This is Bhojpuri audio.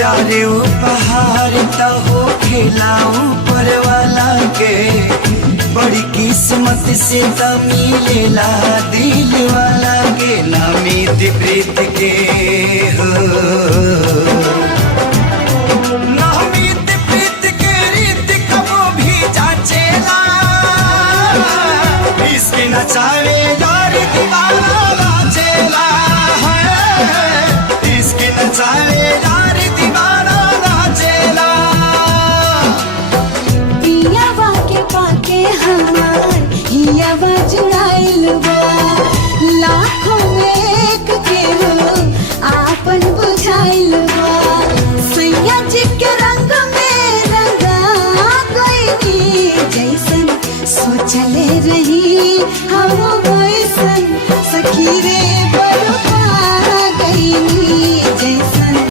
प्यारे उपहार तो हो खिलाऊं ऊपर वाला के, बड़ी किस्मत से तो मिलेला दिल वाला के, नामी प्रीत के हो।